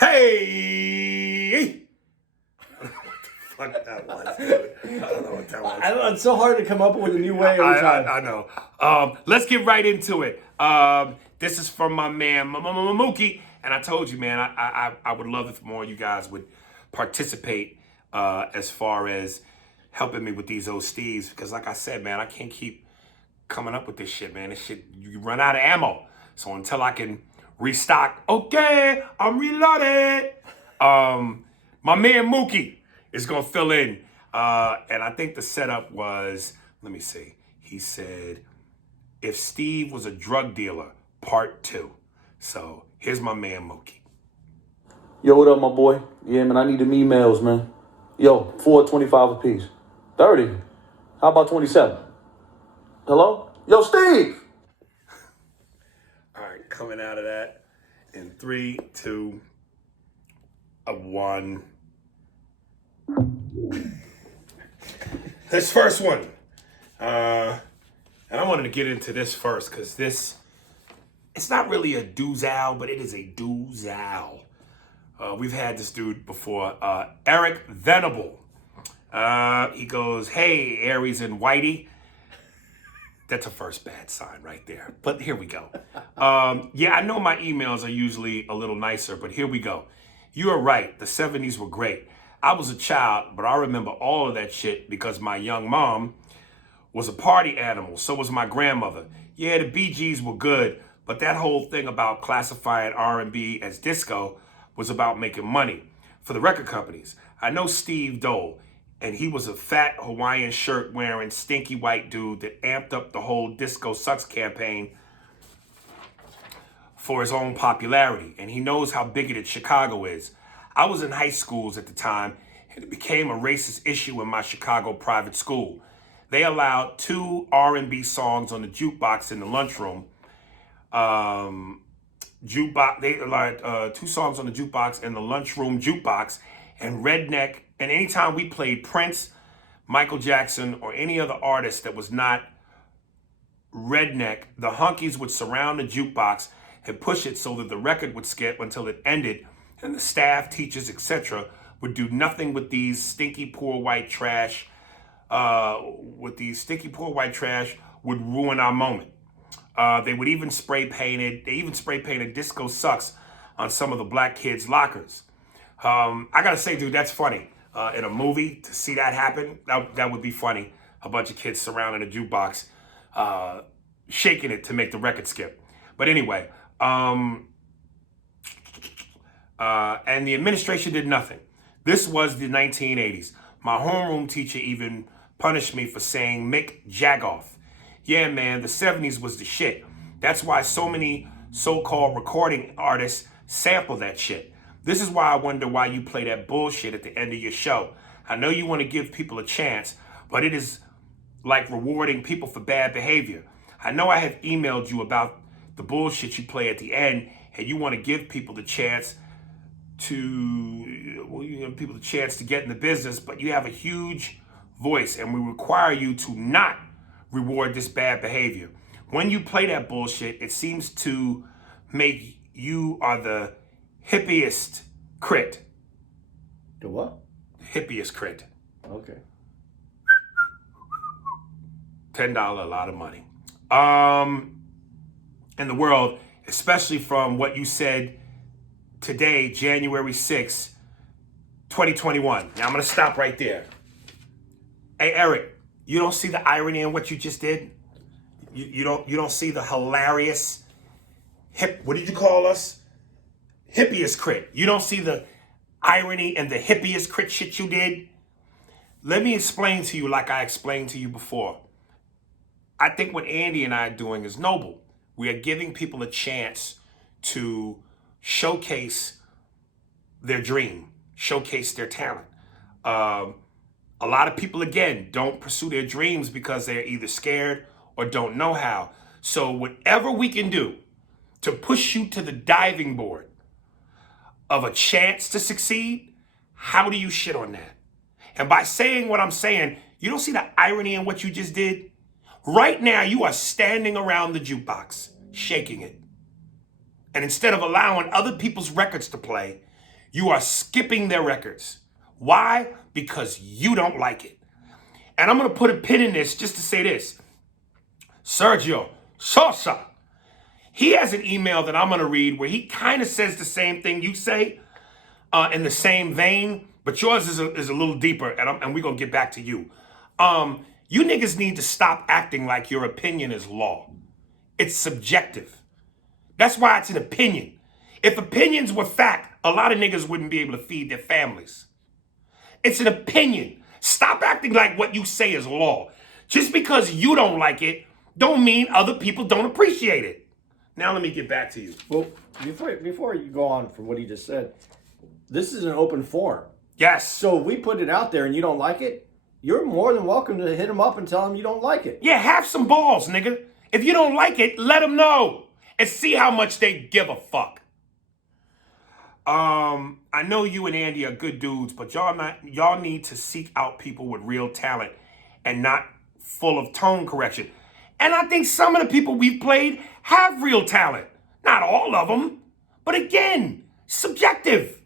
Hey! Fuck that was, dude. I don't know what that was. I don't know, it's so hard to come up with a new way every time. I know. Let's get right into it. This is from my man, Mookie. And I told you, man, I would love if more of you guys would participate as far as helping me with these old Steves. Because like I said, man, I can't keep coming up with this shit, man. This shit, you run out of ammo. So until I can restock, okay, I'm reloaded. My man Mookie is gonna fill in. And I think the setup was, let me see. He said, if Steve was a drug dealer, part 2. So here's my man Mookie. Yo, what up, my boy? Yeah, man, I need them emails, man. Yo, 4.25 a piece. 30. How about 27? Hello? Yo, Steve! All right, coming out of that in 3, 2, 1. This first one. And I wanted to get into this first because it's not really a doozow, but it is a doozow. We've had this dude before, Eric Venable. He goes, hey, Aries and Whitey. That's a first bad sign right there. But here we go. Yeah, I know my emails are usually a little nicer, but here we go. You are right. The 70s were great. I was a child, but I remember all of that shit because my young mom was a party animal. So was my grandmother. Yeah, the Bee Gees were good, but that whole thing about classifying R&B as disco was about making money for the record companies. I know Steve Dole, and he was a fat Hawaiian shirt wearing stinky white dude that amped up the whole Disco Sucks campaign for his own popularity. And he knows how bigoted Chicago is. I was in high schools at the time, and it became a racist issue in my Chicago private school. They allowed 2 R&B songs on the jukebox in the lunchroom. They allowed 2 songs on the jukebox in the lunchroom jukebox, and Redneck. And anytime we played Prince, Michael Jackson, or any other artist that was not Redneck, the hunkies would surround the jukebox and push it so that the record would skip until it ended, and the staff, teachers, etc. would do nothing with these stinky poor white trash. Would ruin our moment. They even spray painted Disco Sucks on some of the black kids' lockers. I gotta say, dude, that's funny. In a movie, to see that happen, that would be funny. A bunch of kids surrounding a jukebox, shaking it to make the record skip. But anyway, and the administration did nothing. This was the 1980s. My homeroom teacher even punished me for saying Mick Jagoff. Yeah, man, the 70s was the shit. That's why so many so-called recording artists sample that shit. This is why I wonder why you play that bullshit at the end of your show. I know you want to give people a chance, but it is like rewarding people for bad behavior. I know I have emailed you about the bullshit you play at the end, and you want to give people the chance to get in the business, but you have a huge voice, and we require you to not reward this bad behavior. When you play that bullshit, it seems to make you are the hippiest crit. The what? Hippiest crit. Okay. $10, a lot of money. In the world, especially from what you said today, January 6th, 2021. Now I'm gonna stop right there. Hey, Eric, you don't see the irony in what you just did? You don't see the hilarious what did you call us? Hippiest crit. You don't see the irony and the hippiest crit shit you did? Let me explain to you like I explained to you before. I think what Andy and I are doing is noble. We are giving people a chance to showcase their dream, showcase their talent. A lot of people, again, don't pursue their dreams because they're either scared or don't know how. So whatever we can do to push you to the diving board of a chance to succeed, how do you shit on that? And by saying what I'm saying, you don't see the irony in what you just did? Right now, you are standing around the jukebox, shaking it. And instead of allowing other people's records to play, You are skipping their records. Why? Because you don't like it. And I'm going to put a pin in this just to say this. Sergio Sosa, he has an email that I'm going to read where he kind of says the same thing you say in the same vein, but yours is a little deeper, and we're going to get back to you. You niggas need to stop acting like your opinion is law. It's subjective. That's why it's an opinion. If opinions were fact, a lot of niggas wouldn't be able to feed their families. It's an opinion. Stop acting like what you say is law. Just because you don't like it, don't mean other people don't appreciate it. Now let me get back to you. Well, before you go on from what he just said, this is an open forum. Yes. So if we put it out there and you don't like it, you're more than welcome to hit him up and tell him you don't like it. Yeah, have some balls, nigga. If you don't like it, let them know and see how much they give a fuck. I know you and Andy are good dudes, but y'all need to seek out people with real talent and not full of tone correction. And I think some of the people we've played have real talent. Not all of them, but again, subjective.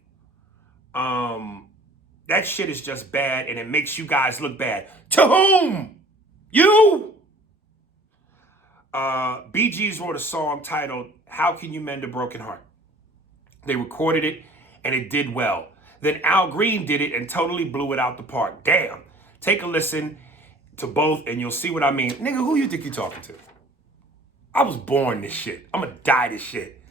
That shit is just bad and it makes you guys look bad. To whom? You? Bee Gees wrote a song titled, How Can You Mend a Broken Heart? They recorded it and it did well. Then Al Green did it and totally blew it out the park. Damn. Take a listen to both and you'll see what I mean. Nigga, who you think you talking to? I was born this shit. I'm gonna die this shit.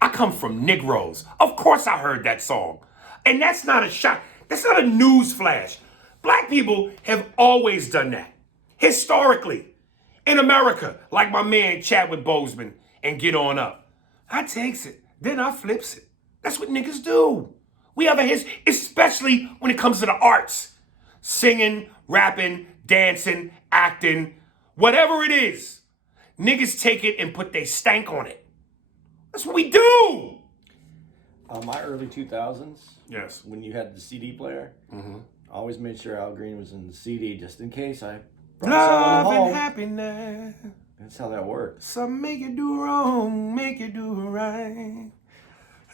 I come from Negroes. Of course I heard that song. And that's not a shot. That's not a news flash. Black people have always done that. Historically. In America. Like my man Chadwick Boseman and Get On Up. I takes it. Then I flips it. That's what niggas do. We have a history, especially when it comes to the arts. Singing, rapping, dancing, acting, whatever it is. Niggas take it and put they stank on it. That's what we do. My early 2000s, Yes. when you had the CD player, I always made sure Al Green was in the CD just in case I brought someone Love home. and happiness. That's how that worked. Some make you do wrong, make you do right.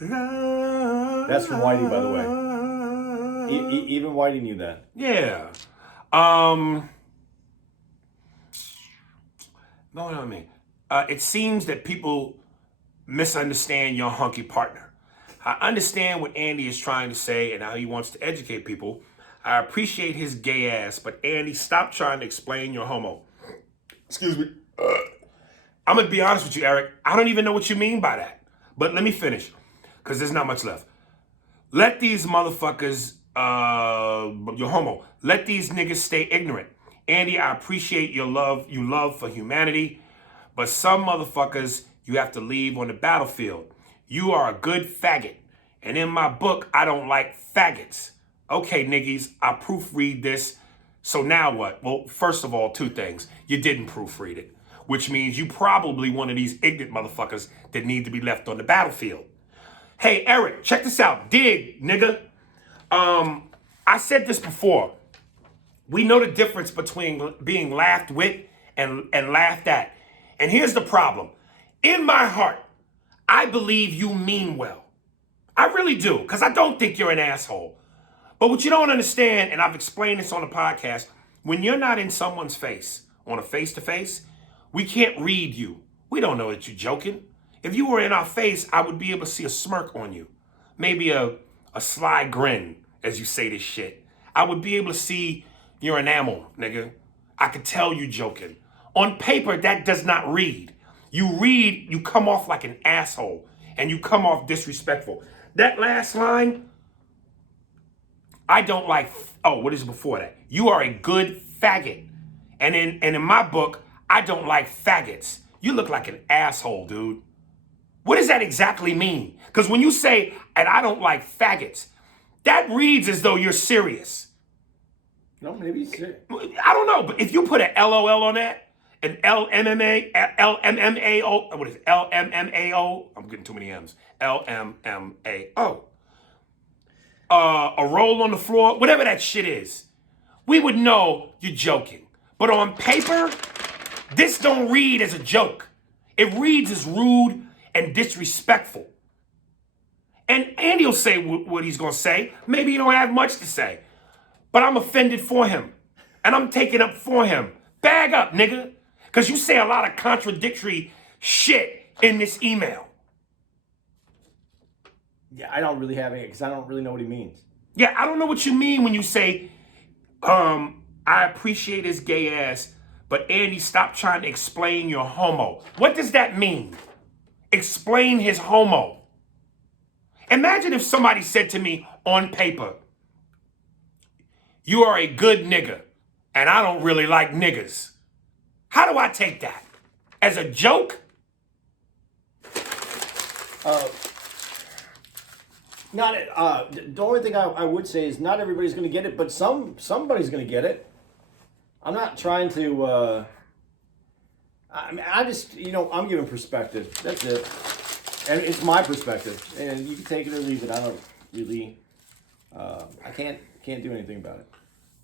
Love. That's from Whitey, by the way. Even Whitey knew that. Yeah. No, what I mean. It seems that people misunderstand your hunky partner. I understand what Andy is trying to say and how he wants to educate people. I appreciate his gay ass, but Andy, stop trying to explain your homo. Excuse me. I'm going to be honest with you, Eric. I don't even know what you mean by that. But let me finish, because there's not much left. Let these motherfuckers, your homo, let these niggas stay ignorant. Andy, I appreciate your love for humanity, but some motherfuckers you have to leave on the battlefield. You are a good faggot. And in my book, I don't like faggots. Okay, niggas, I proofread this. So now what? Well, first of all, two things. You didn't proofread it, which means you probably one of these ignorant motherfuckers that need to be left on the battlefield. Hey, Eric, check this out. Dig, nigga. I said this before. We know the difference between being laughed with and laughed at. And here's the problem. In my heart, I believe you mean well. I really do, because I don't think you're an asshole. But what you don't understand, and I've explained this on the podcast, when you're not in someone's face, on a face-to-face, we can't read you. We don't know that you're joking. If you were in our face, I would be able to see a smirk on you. Maybe a sly grin as you say this shit. I would be able to see your enamel, nigga. I could tell you joking. On paper, that does not read. You read, you come off like an asshole, and you come off disrespectful. That last line, I don't like, what is before that? You are a good faggot. And in my book, I don't like faggots. You look like an asshole, dude. What does that exactly mean? Because when you say, and I don't like faggots, that reads as though you're serious. No, maybe he's sick. I don't know, but if you put an LOL on that, an LMMAO, what is it? LMMAO? I'm getting too many M's. LMMAO. A roll on the floor, whatever that shit is, we would know you're joking. But on paper, this don't read as a joke. It reads as rude and disrespectful. And Andy will say what he's going to say. Maybe he don't have much to say. But I'm offended for him. And I'm taking up for him. Bag up, nigga. Because you say a lot of contradictory shit in this email. Yeah, I don't really have any, because I don't really know what he means. Yeah, I don't know what you mean when you say, I appreciate his gay ass, but Andy, stop trying to explain your homo. What does that mean? Explain his homo. Imagine if somebody said to me on paper, you are a good nigga, and I don't really like niggas. How do I take that? As a joke? The only thing I would say is not everybody's going to get it, but somebody's going to get it. I'm not trying to. I mean, I just I'm giving perspective. That's it, and it's my perspective, and you can take it or leave it. I don't really. I can't do anything about it.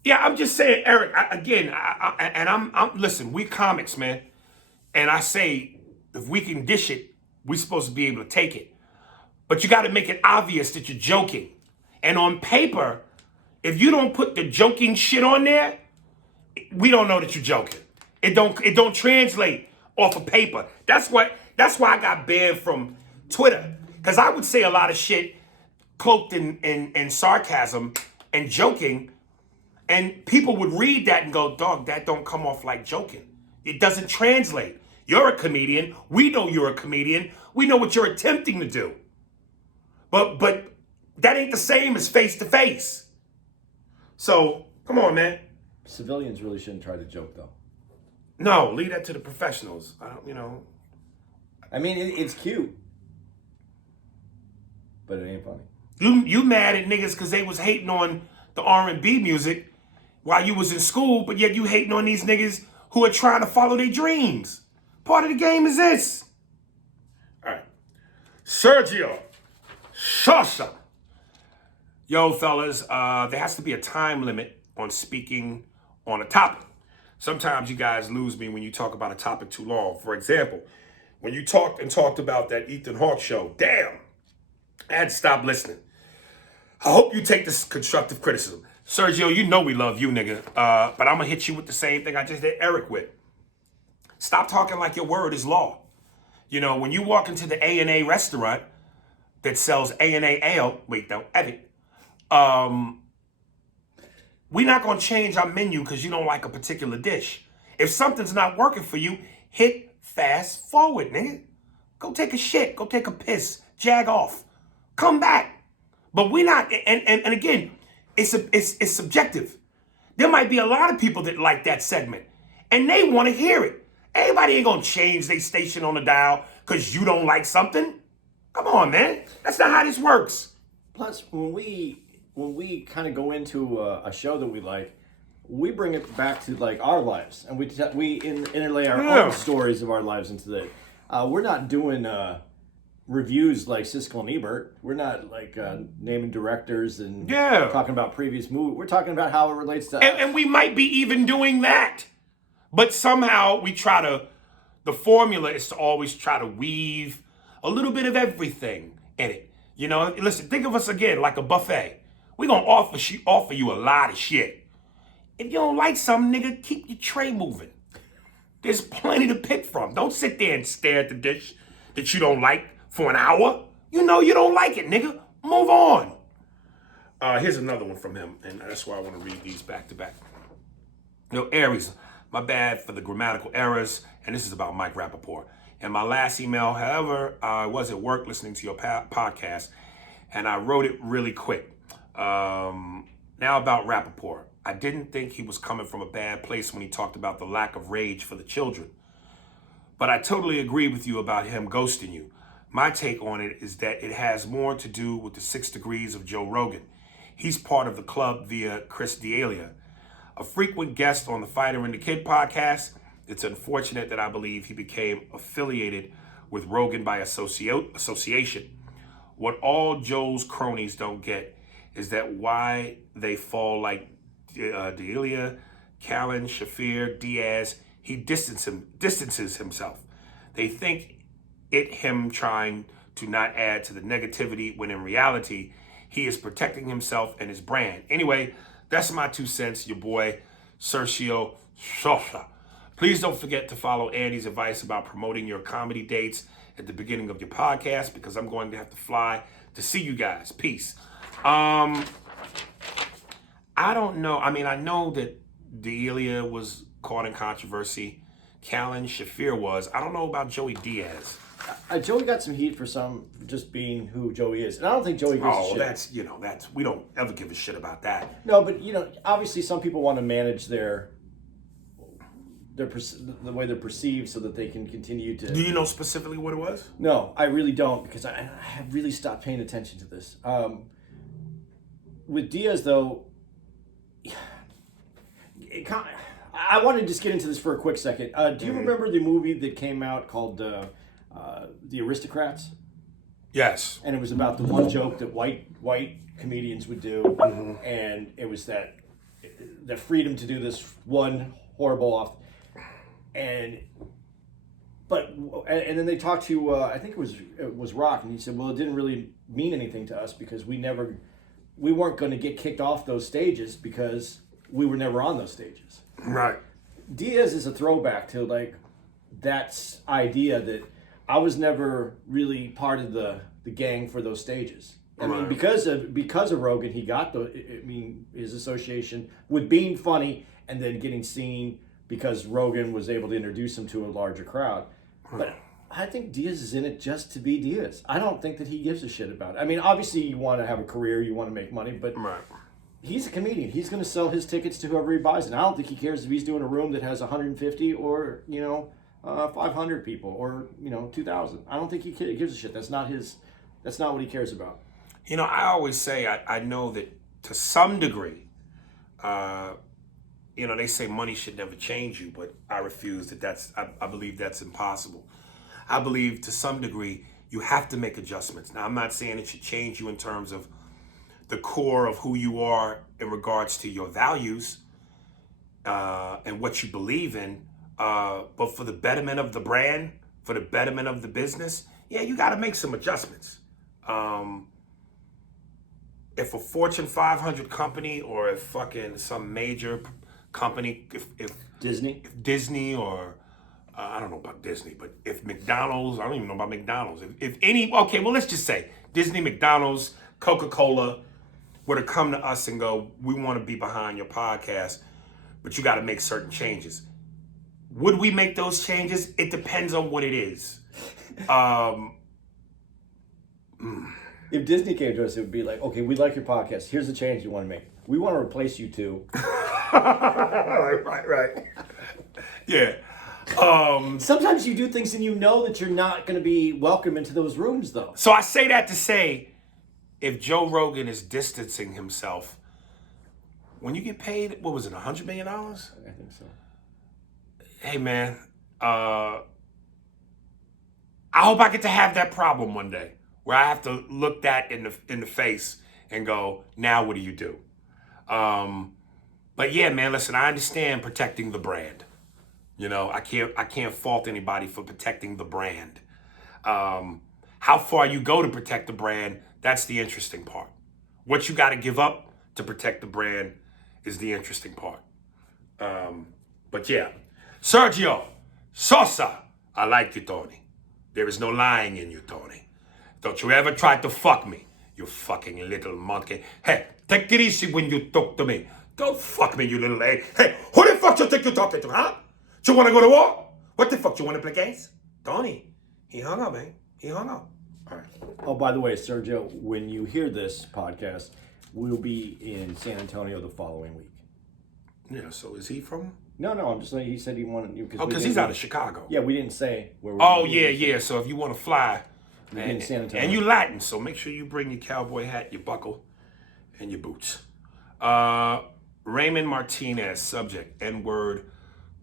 Yeah, I'm just saying, Eric. I'm listen. We comics, man, and I say if we can dish it, we're supposed to be able to take it. But you got to make it obvious that you're joking. And on paper, if you don't put the joking shit on there, we don't know that you're joking. It don't translate off of paper. That's why I got banned from Twitter. Because I would say a lot of shit cloaked in sarcasm and joking, and people would read that and go, dog, that don't come off like joking. It doesn't translate. You're a comedian. We know you're a comedian. We know what you're attempting to do. But that ain't the same as face to face. So come on, man. Civilians really shouldn't try to joke, though. No, leave that to the professionals. I mean, it's cute, but it ain't funny. You mad at niggas because they was hating on the R&B music while you was in school, but yet you hating on these niggas who are trying to follow their dreams. Part of the game is this. All right, Sergio. Shasha. Yo, fellas, there has to be a time limit on speaking on a topic. Sometimes you guys lose me when you talk about a topic too long. For example, when you talked about that Ethan Hawke show, damn, I had to stop listening. I hope you take this constructive criticism. Sergio, you know we love you, nigga, but I'm going to hit you with the same thing I just hit Eric with. Stop talking like your word is law. You know, when you walk into the A&A restaurant that sells A&A ale, wait, no, Evic, we're not going to change our menu because you don't like a particular dish. If something's not working for you, hit fast forward, nigga. Go take a shit. Go take a piss. Jag off. Come back. But we're not, and again, it's subjective. There might be a lot of people that like that segment, and they want to hear it. Everybody ain't going to change their station on the dial because you don't like something. Come on, man. That's not how this works. Plus, when we kind of go into a show that we like, we bring it back to like our lives, and we interlay our own stories of our lives into it. We're not doing reviews like Siskel and Ebert. We're not like naming directors and talking about previous movies. We're talking about how it relates to us. And we might be even doing that. But somehow we try to, the formula is to always try to weave a little bit of everything in it. You know, listen, think of us again like a buffet. We're going to offer you a lot of shit. If you don't like something, nigga, keep your tray moving. There's plenty to pick from. Don't sit there and stare at the dish that you don't like for an hour. You know you don't like it, nigga. Move on. Here's another one from him, and that's why I want to read these back to back. You know, Aries, my bad for the grammatical errors, and this is about Mike Rappaport. In my last email, however, I was at work listening to your podcast, and I wrote it really quick. Now about Rappaport. I didn't think he was coming from a bad place when he talked about the lack of rage for the children. But I totally agree with you about him ghosting you. My take on it is that it has more to do with the 6 degrees of Joe Rogan. He's part of the club via Chris D'Elia, a frequent guest on the Fighter and the Kid podcast. It's unfortunate that I believe he became affiliated with Rogan by association. What all Joe's cronies don't get is that why they fall like D'Elia, Callen, Shafir, Diaz, he distances himself. They think him trying to not add to the negativity when in reality, he is protecting himself and his brand. Anyway, that's my 2 cents, your boy, Sergio Sosa. Please don't forget to follow Andy's advice about promoting your comedy dates at the beginning of your podcast, because I'm going to have to fly to see you guys. Peace. I don't know. I mean, I know that D'Elia was caught in controversy. Callan Shafir was. I don't know about Joey Diaz. Joey got some heat for just being who Joey is, and I don't think Joey gives a shit. That's we don't ever give a shit about that. No, but obviously some people want to manage the way they're perceived so that they can continue to. Do you know specifically what it was? No, I really don't, because I have really stopped paying attention to this. With Diaz, though, I want to just get into this for a quick second. Do you remember the movie that came out called The Aristocrats? Yes. And it was about the one joke that white comedians would do, and it was the freedom to do this one horrible off. And then they talked to I think it was Rock, and he said, well, it didn't really mean anything to us because we weren't going to get kicked off those stages because we were never on those stages. Right. Diaz is a throwback to like that idea that I was never really part of the gang for those stages. I mean, because of Rogan, he got his association with being funny and then getting seen because Rogan was able to introduce him to a larger crowd. But I think Diaz is in it just to be Diaz. I don't think that he gives a shit about it. I mean, obviously you want to have a career, you want to make money, but he's a comedian. He's going to sell his tickets to whoever he buys. And I don't think he cares if he's doing a room that has 150 or, 500 people or, 2,000. I don't think he gives a shit. That's not what he cares about. I always say, I know that to some degree, they say money should never change you, but I refuse I believe that's impossible. I believe to some degree, you have to make adjustments. Now, I'm not saying it should change you in terms of the core of who you are in regards to your values and what you believe in, but for the betterment of the brand, for the betterment of the business, you got to make some adjustments. If a Fortune 500 company or if fucking some major company, if Disney or I don't know about Disney, but if McDonald's, I don't even know about McDonald's. Let's just say Disney, McDonald's, Coca-Cola were to come to us and go, we want to be behind your podcast, but you got to make certain changes. Would we make those changes? It depends on what it is. If Disney came to us, it would be like, okay, we like your podcast. Here's the change you want to make. We want to replace you two. Right. Yeah. Sometimes you do things and you know that you're not going to be welcome into those rooms, though. So I say that to say, if Joe Rogan is distancing himself, when you get paid, what was it, $100 million? I think so. Hey, man, I hope I get to have that problem one day where I have to look that in the face and go, now what do you do? But yeah, man, listen, I understand protecting the brand. I can't fault anybody for protecting the brand. How far you go to protect the brand, that's the interesting part. What you got to give up to protect the brand is the interesting part. But yeah, Sergio Sosa, I like you, Tony. There is no lying in you, Tony. Don't you ever try to fuck me, you fucking little monkey. Hey, take it easy when you talk to me. Don't fuck me, you little egg. Hey, who the fuck you think you're talking to, huh? You want to go to war? What the fuck, you want to play games? Tony, he hung up, man. He hung up. All right. Oh, by the way, Sergio, when you hear this podcast, we'll be in San Antonio the following week. Yeah, so is he from? No, I'm just saying he said he wanted you. Because he's out of Chicago. Yeah, we didn't say where we're yeah. So if you want to fly, in San Antonio. And you Latin, so make sure you bring your cowboy hat, your buckle, and your boots. Raymond Martinez, subject, N-word,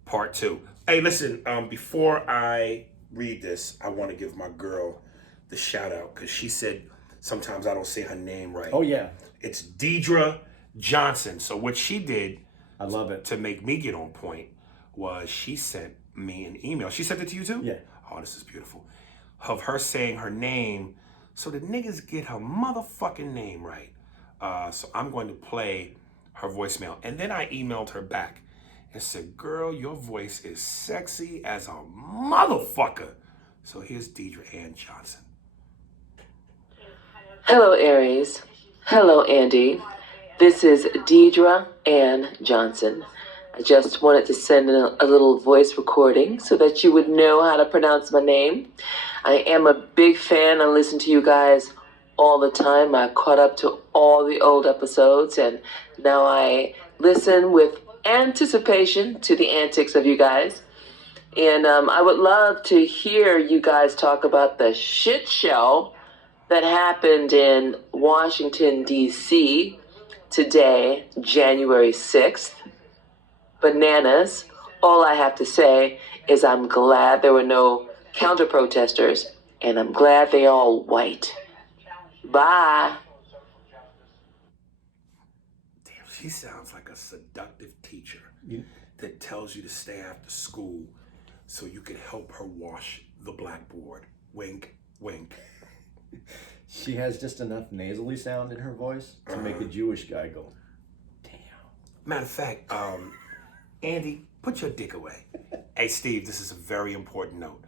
part 2. Hey, listen, before I read this, I want to give my girl the shout out because she said sometimes I don't say her name right. Oh, yeah. It's Deidre Johnson. So what she did, I love it, to make me get on point was she sent me an email. She sent it to you too? Yeah. Oh, this is beautiful. of her saying her name so the niggas get her motherfucking name right. So I'm going to play her voicemail. And then I emailed her back and said, girl, your voice is sexy as a motherfucker. So here's Deidre Ann Johnson. Hello, Aries. Hello, Andy. This is Deidre Ann Johnson. I just wanted to send in a little voice recording so that you would know how to pronounce my name. I am a big fan. I listen to you guys all the time. I caught up to all the old episodes, and now I listen with anticipation to the antics of you guys. And I would love to hear you guys talk about the shit show that happened in Washington, D.C. today, January 6th. Bananas. All I have to say is I'm glad there were no counter-protesters, and I'm glad they all white. Bye. Damn, she sounds like a seductive teacher that tells you to stay after school so you can help her wash the blackboard. Wink, wink. She has just enough nasally sound in her voice to make a Jewish guy go, damn. Matter of fact, Andy, put your dick away. Hey, Steve, this is a very important note.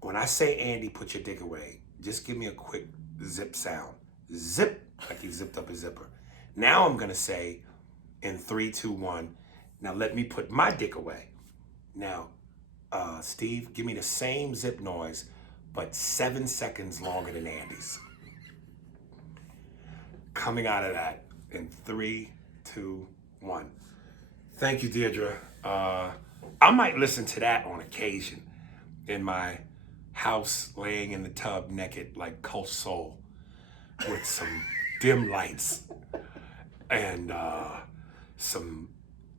When I say Andy, put your dick away, just give me a quick zip sound. Zip, like you zipped up a zipper. Now I'm going to say in 3, 2, 1, now let me put my dick away. Now, Steve, give me the same zip noise, but 7 seconds longer than Andy's. Coming out of that in 3, 2, 1. Thank you, Deirdre. I might listen to that on occasion in my house, laying in the tub naked like Coach Soul with some dim lights and some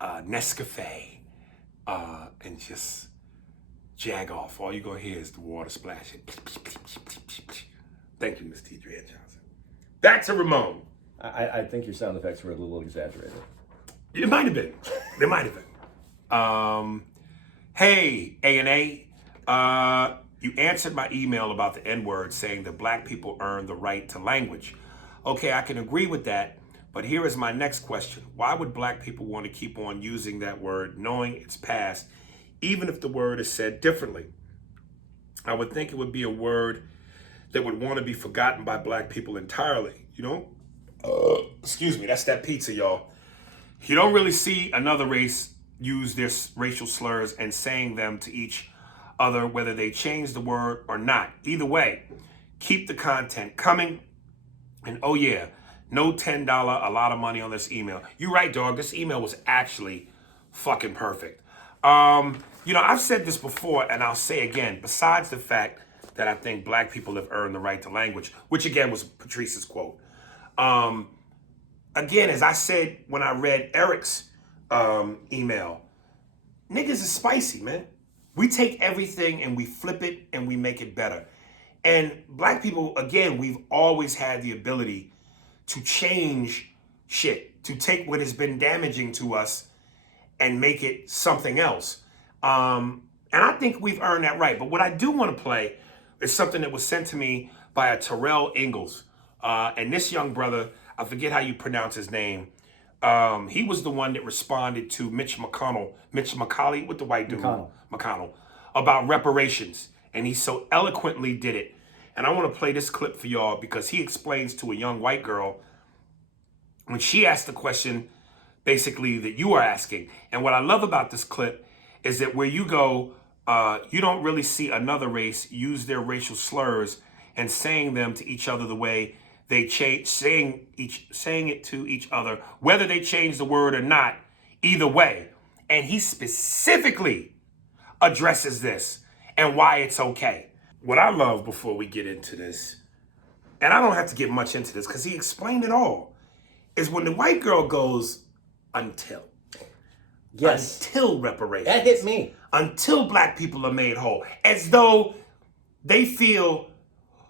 Nescafe and just jag off. All you're gonna hear is the water splashing. Thank you, Miss Deidre Ann Johnson. Back to Ramon. I think your sound effects were a little exaggerated. It might have been. There might have been. Hey, A&A. You answered my email about the N-word saying that black people earn the right to language. Okay, I can agree with that, but here is my next question. Why would black people want to keep on using that word knowing it's past, even if the word is said differently? I would think it would be a word that would want to be forgotten by black people entirely, you know? Excuse me, that's that pizza, y'all. You don't really see another race use their racial slurs and saying them to each other, whether they change the word or not. Either way, keep the content coming. And oh yeah, no $10, a lot of money on this email. You're right, dog. This email was actually fucking perfect. You know, I've said this before and I'll say again, besides the fact that I think black people have earned the right to language, which again was Patrice's quote. Again, as I said when I read Eric's email, niggas is spicy, man. We take everything and we flip it and we make it better. And black people, again, we've always had the ability to change shit, to take what has been damaging to us and make it something else. And I think we've earned that right. But what I do want to play is something that was sent to me by a Terrell Ingalls. And this young brother, I forget how you pronounce his name. He was the one that responded to Mitch McConnell, with the white dude, McConnell, about reparations. And he so eloquently did it. And I want to play this clip for y'all because he explains to a young white girl when she asked the question basically that you are asking. And what I love about this clip is that where you go, you don't really see another race use their racial slurs and saying them to each other the way they saying it to each other, whether they change the word or not, either way. And he specifically addresses this and why it's okay. What I love before we get into this, and I don't have to get much into this because he explained it all, is when the white girl goes, until. Yes. Until reparations. That hit me. Until black people are made whole. As though they feel,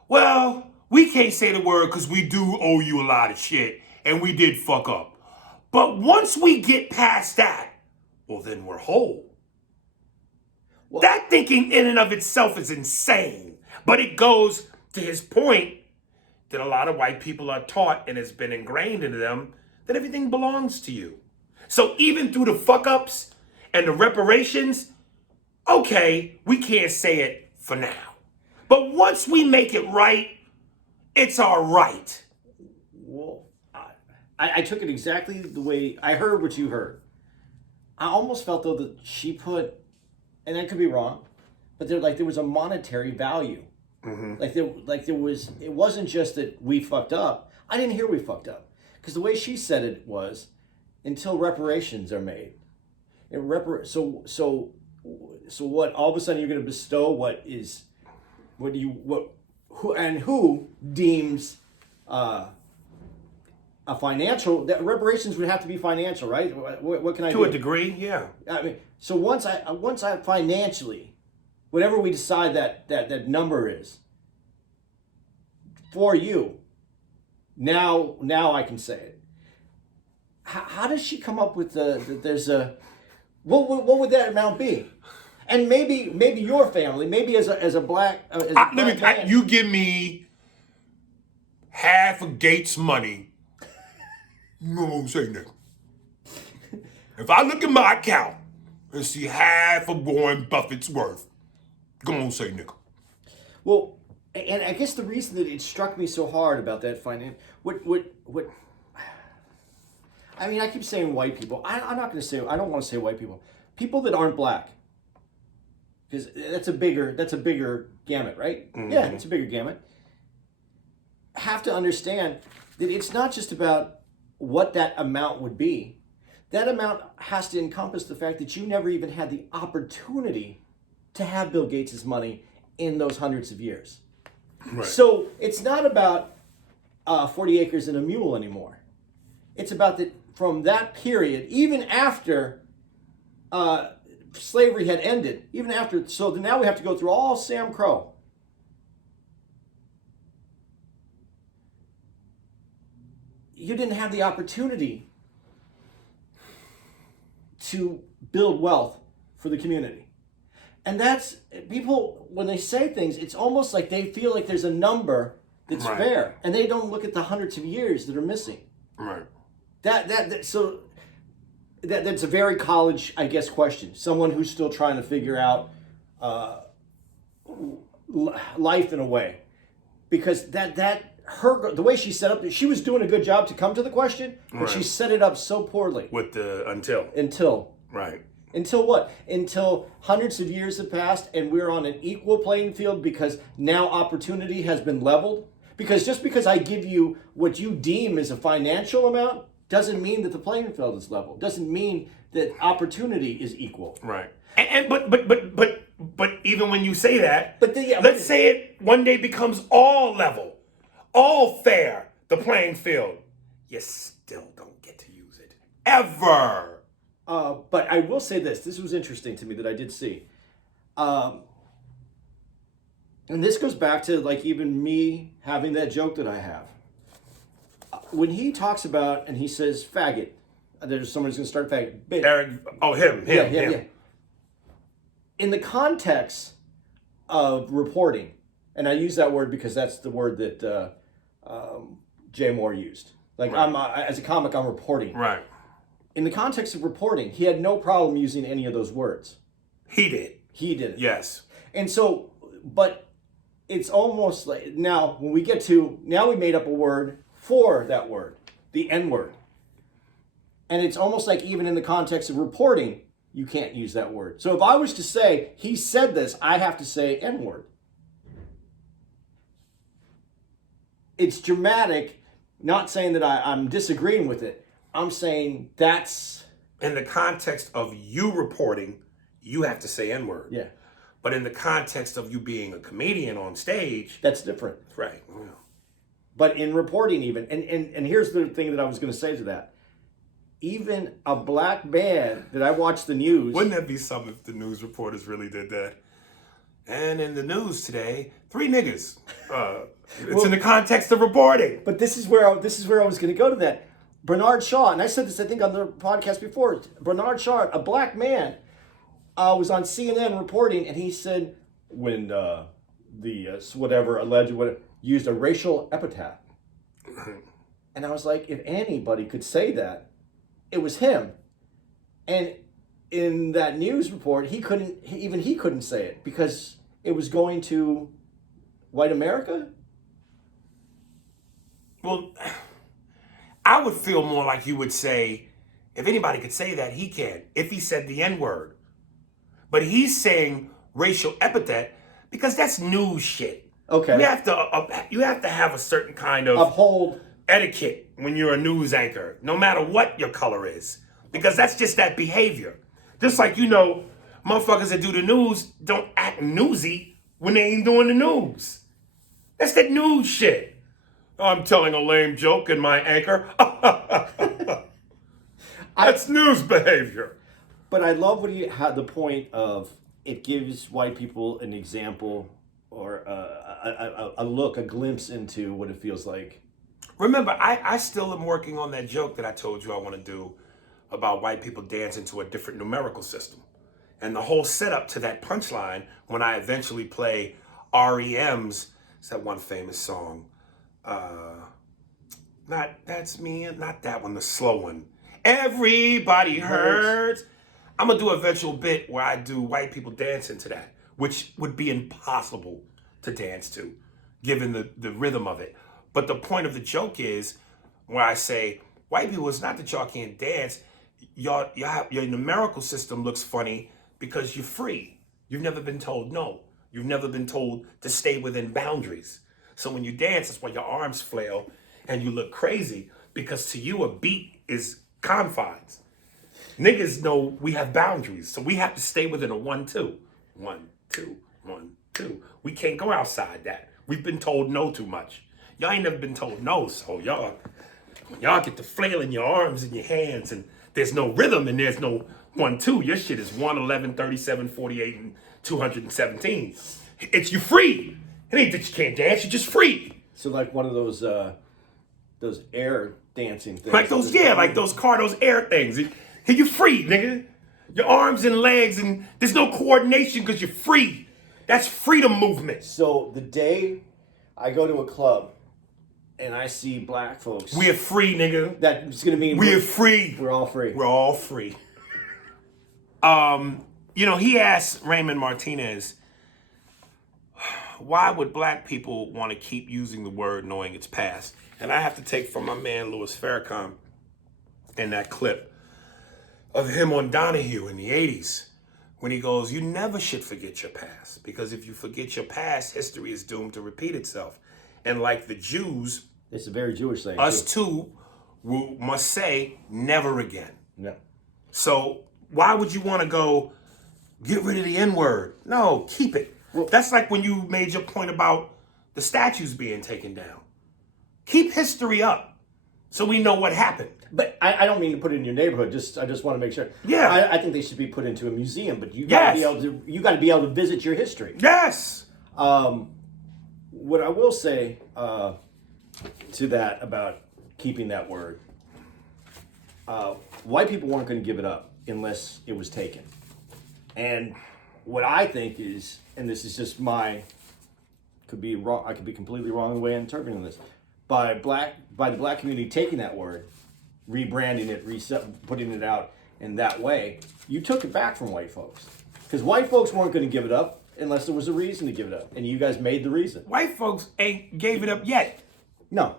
well, we can't say the word because we do owe you a lot of shit and we did fuck up. But once we get past that, well, then we're whole. Well, that thinking in and of itself is insane. But it goes to his point that a lot of white people are taught, and it's been ingrained into them, that everything belongs to you. So even through the fuck-ups and the reparations, okay, we can't say it for now. But once we make it right, it's our right. Well, I took it exactly the way I heard what you heard. I almost felt though that she put, and I could be wrong, but there was a monetary value. Mm-hmm. There was. It wasn't just that we fucked up. I didn't hear we fucked up because the way she said it was, until reparations are made. So what? All of a sudden you're going to bestow who deems a financial, that reparations would have to be financial, right? What can I do? To a degree, yeah. I mean, so once I financially, whatever we decide that number is for you, now I can say it. How does she come up with there's a, what would that amount be? And maybe your family, maybe as a black, man. You give me half of Gates' money. You know what I'm saying, nigga? If I look at my account and see half of Warren Buffett's worth, go on, say, nigga. Well, and I guess the reason that it struck me so hard about that finance, what I mean, I keep saying white people. I'm not going to say. I don't want to say white people. People that aren't black, because that's a bigger gamut, right? Mm-hmm. Yeah, it's a bigger gamut. Have to understand that it's not just about what that amount would be. That amount has to encompass the fact that you never even had the opportunity to have Bill Gates' money in those hundreds of years. Right. So it's not about 40 acres and a mule anymore. It's about that from that period, even after slavery had ended, so now we have to go through all Sam Crow. You didn't have the opportunity to build wealth for the community. And that's, people, when they say things, it's almost like they feel like there's a number that's fair. And they don't look at the hundreds of years that are missing. Right. So that's a very college, I guess, question. Someone who's still trying to figure out life in a way. Because the way she set up, she was doing a good job to come to the question, but she set it up so poorly. With the until. Right. Until what? Until hundreds of years have passed and we're on an equal playing field because now opportunity has been leveled. Because just because I give you what you deem as a financial amount doesn't mean that the playing field is level. Doesn't mean that opportunity is equal. Right. But even when you say that, let's say it one day becomes all level, all fair, the playing field. You still don't get to use it ever. But I will say this. This was interesting to me that I did see. And this goes back to like even me having that joke that I have. When he talks about, and he says, faggot. There's someone who's going to start faggot. Eric, him. Yeah. In the context of reporting, and I use that word because that's the word that Jay Moore used. Like, right. As a comic, I'm reporting. Right. In the context of reporting, he had no problem using any of those words. He did. Yes. And so, but it's almost like, now we made up a word for that word, the N-word. And it's almost like even in the context of reporting, you can't use that word. So if I was to say, he said this, I have to say N-word. It's dramatic, not saying that I'm disagreeing with it. I'm saying that's... In the context of you reporting, you have to say N-word. Yeah. But in the context of you being a comedian on stage... That's different. Right. Yeah. But in reporting even, and here's the thing that I was going to say to that. Even a black man that I watch the news... Wouldn't that be something if the news reporters really did that? And in the news today, 3 niggas. It's in the context of reporting. But this is where I was going to go to that. Bernard Shaw, and I said this, I think, on the podcast before. Bernard Shaw, a black man, was on CNN reporting, and he said, when whatever alleged whatever used a racial epithet, and I was like, if anybody could say that, it was him. And in that news report, he couldn't say it because it was going to white America. Well, I would feel more like you would say, if anybody could say that, he can. If he said the N-word. But he's saying racial epithet because that's news shit. Okay. You have to have a certain kind of Uphold etiquette when you're a news anchor, no matter what your color is. Because that's just that behavior. Just like, motherfuckers that do the news don't act newsy when they ain't doing the news. That's that news shit. I'm telling a lame joke in my anchor. That's news behavior. But I love what he had the point of it gives white people an example or a look, a glimpse into what it feels like. Remember, I still am working on that joke that I told you I want to do about white people dancing to a different numerical system. And the whole setup to that punchline, when I eventually play REM's, it's that one famous song. Not That's Me, not that one, the slow one. Everybody hurts. I'm going to do a eventual bit where I do white people dancing to that, which would be impossible to dance to, given the rhythm of it. But the point of the joke is, where I say, white people, it's not that y'all can't dance. Your numerical system looks funny because you're free. You've never been told no. You've never been told to stay within boundaries. So when you dance, that's why your arms flail and you look crazy, because to you, a beat is confines. Niggas know we have boundaries, so we have to stay within a 1-2. 1, 2, 1, 2. We can't go outside that. We've been told no too much. Y'all ain't never been told no, so y'all get to flailing your arms and your hands, and there's no rhythm and there's no 1-2. Your shit is 1, 11, 37, 48, and 217. It's you free. It ain't that you can't dance, you're just free. So like one of those air dancing things. Like those air things. You free, nigga. Your arms and legs, and there's no coordination because you're free. That's freedom movement. So the day I go to a club and I see black folks, we're free, nigga. That's gonna mean we're free. We're all free. We're all free. He asked Raymond Martinez, why would black people want to keep using the word knowing it's past? And I have to take from my man Louis Farrakhan in that clip of him on Donahue in the 80s, when he goes, you never should forget your past, because if you forget your past, history is doomed to repeat itself. And like the Jews, it's a very Jewish thing. Us too must say never again. No. So why would you want to go get rid of the N-word? No, keep it. Well, that's like when you made your point about the statues being taken down. Keep history up so we know what happened. But I don't mean to put it in your neighborhood. I just want to make sure. Yeah. I think they should be put into a museum. But you got to be able to visit your history. Yes. What I will say to that about keeping that word, white people weren't going to give it up unless it was taken. And what I think is, and this is just could be wrong. I could be completely wrong in the way I'm interpreting this. By the black community taking that word, rebranding it, putting it out in that way, you took it back from white folks. Because white folks weren't going to give it up unless there was a reason to give it up. And you guys made the reason. White folks ain't gave it up yet. No.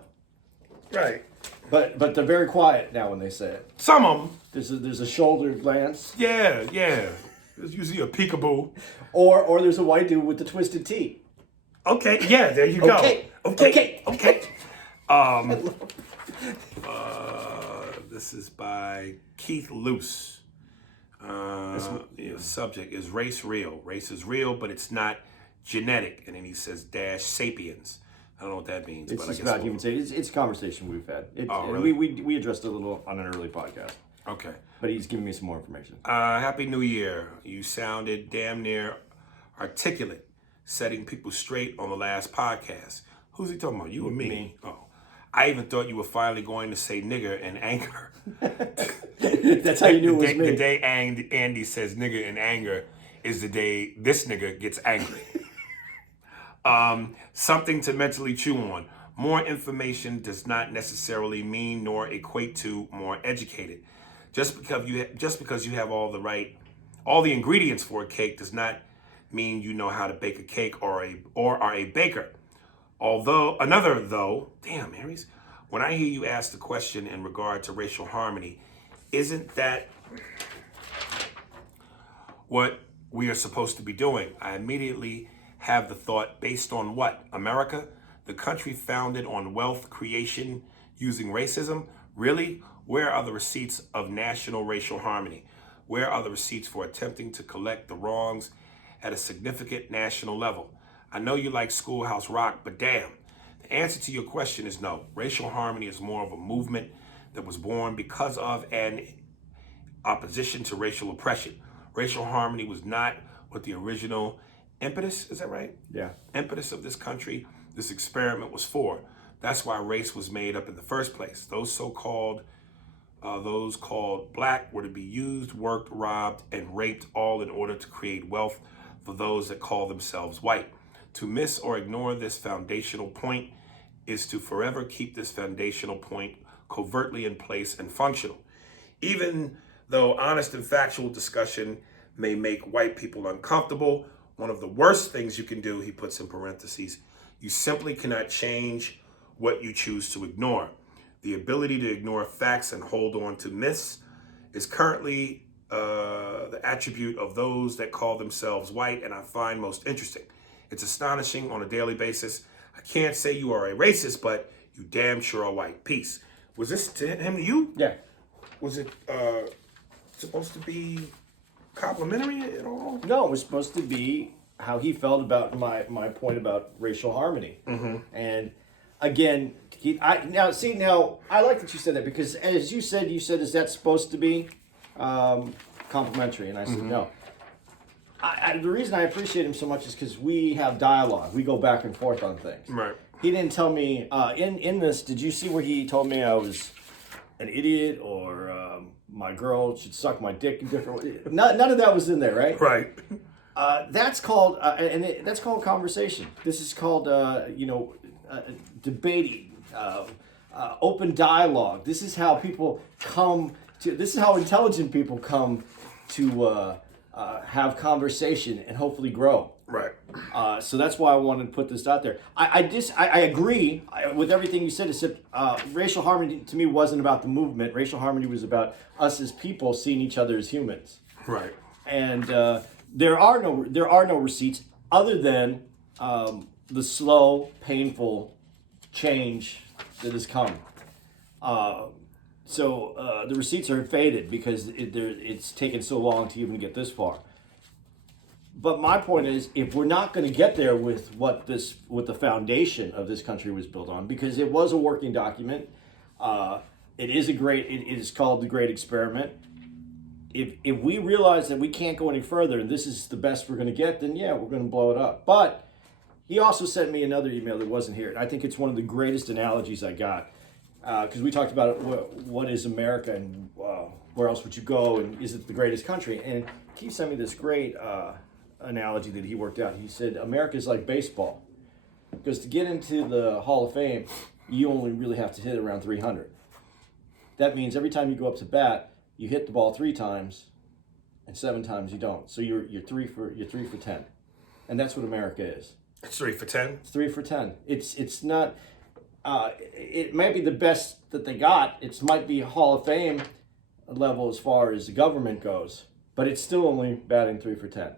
Right. But they're very quiet now when they say it. Some of them. There's a shoulder glance. Yeah. There's usually a peekaboo. Or there's a white dude with the twisted T. Okay, yeah, there you go. Okay. This is by Keith Luce. Subject is race real. Race is real, but it's not genetic. And then he says -sapiens. I don't know what that means. It's but just I guess about human safety. It's a conversation we've had. Really? We addressed it a little on an early podcast. Okay. But he's giving me some more information. Happy New Year. You sounded damn near articulate, setting people straight on the last podcast. Who's he talking about? You or me? Me. Oh. I even thought you were finally going to say nigger in anger. That's how you knew it was me. The day Andy says nigger in anger is the day this nigga gets angry. Something to mentally chew on. More information does not necessarily mean nor equate to more educated. Just because you have all the ingredients for a cake does not mean you know how to bake a cake or are a baker. Damn, Aries, when I hear you ask the question in regard to racial harmony, isn't that what we are supposed to be doing? I immediately have the thought, based on what? America? The country founded on wealth creation using racism? Really? Where are the receipts of national racial harmony? Where are the receipts for attempting to collect the wrongs at a significant national level? I know you like Schoolhouse Rock, but damn. The answer to your question is no. Racial harmony is more of a movement that was born because of an opposition to racial oppression. Racial harmony was not what the original impetus, is that right? Yeah. Impetus of this country, this experiment was for. That's why race was made up in the first place. Those called black were to be used, worked, robbed, and raped, all in order to create wealth for those that call themselves white. To miss or ignore this foundational point is to forever keep this foundational point covertly in place and functional. Even though honest and factual discussion may make white people uncomfortable, one of the worst things you can do, he puts in parentheses, you simply cannot change what you choose to ignore. The ability to ignore facts and hold on to myths is currently the attribute of those that call themselves white, and I find most interesting. It's astonishing on a daily basis. I can't say you are a racist, but you damn sure are white. Peace. Was this to him to you? Yeah. Was it supposed to be complimentary at all? No, it was supposed to be how he felt about my point about racial harmony. Mm-hmm. And again, I like that you said that, because as you said, is that supposed to be complimentary? And I said no. The reason I appreciate him so much is because we have dialogue. We go back and forth on things. Right. He didn't tell me in this. Did you see where he told me I was an idiot or my girl should suck my dick in different ways? None of that was in there, right? Right. That's called that's called conversation. This is called debating, open dialogue. This is how people come to. This is how intelligent people come to have conversation and hopefully grow. Right. So that's why I wanted to put this out there. I agree with everything you said, except racial harmony to me wasn't about the movement. Racial harmony was about us as people seeing each other as humans. Right. And there are no receipts other than the slow, painful change that has come. So the receipts are faded because it's taken so long to even get this far. But my point is, if we're not going to get there with what the foundation of this country was built on, because it was a working document, it is called the Great Experiment. If we realize that we can't go any further and this is the best we're going to get, then yeah, we're going to blow it up. But he also sent me another email that wasn't here. I think it's one of the greatest analogies I got, because we talked about what is America and where else would you go and is it the greatest country? And he sent me this great analogy that he worked out. He said America is like baseball, because to get into the Hall of Fame, you only really have to hit around 300. That means every time you go up to bat, you hit the ball 3 times, and 7 times you don't. So you're 3 for 10, and that's what America is. It's 3 for 10. It's 3 for 10. It's not. It might be the best that they got. It might be Hall of Fame level as far as the government goes, but it's still only batting 3 for 10.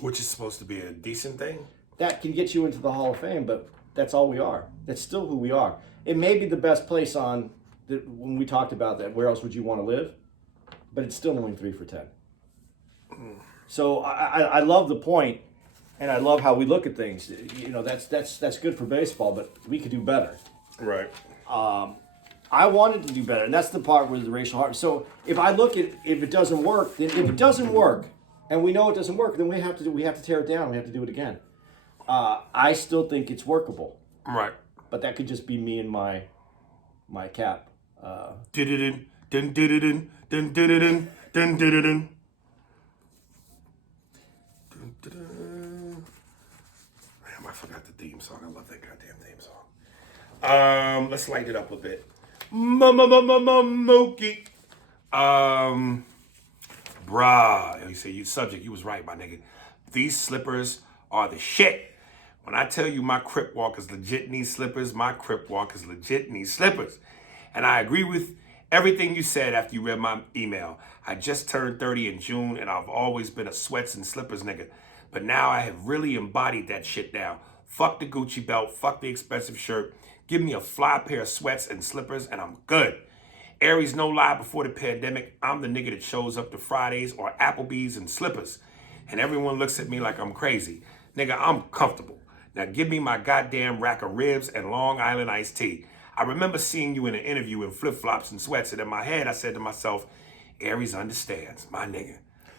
Which is supposed to be a decent thing. That can get you into the Hall of Fame, but that's all we are. That's still who we are. It may be the best place on when we talked about that. Where else would you want to live? But it's still only 3 for 10. So I love the point, and I love how we look at things. You know, that's good for baseball, but we could do better. Right. I wanted to do better, and that's the part with the racial harmony. So if I look at if it doesn't work, then if it doesn't work, and we know it doesn't work, then we have to tear it down. We have to do it again. I still think it's workable. Right. But that could just be me and my cap. Dun dun dun dun dun dun dun dun dun. theme song. I love that goddamn theme song. Let's light it up a bit. Mookie. Bruh. You say you subject. You was right, my nigga. These slippers are the shit. When I tell you my Crip walk is legit in these slippers, my Crip walk is legit in these slippers. And I agree with everything you said after you read my email. I just turned 30 in June, and I've always been a sweats and slippers nigga. But now I have really embodied that shit now. Fuck the Gucci belt, fuck the expensive shirt. Give me a fly pair of sweats and slippers, and I'm good. Aries, no lie, before the pandemic, I'm the nigga that shows up to Fridays or Applebee's in slippers. And everyone looks at me like I'm crazy. Nigga, I'm comfortable. Now give me my goddamn rack of ribs and Long Island iced tea. I remember seeing you in an interview in flip-flops and sweats, and in my head I said to myself, Aries understands, my nigga.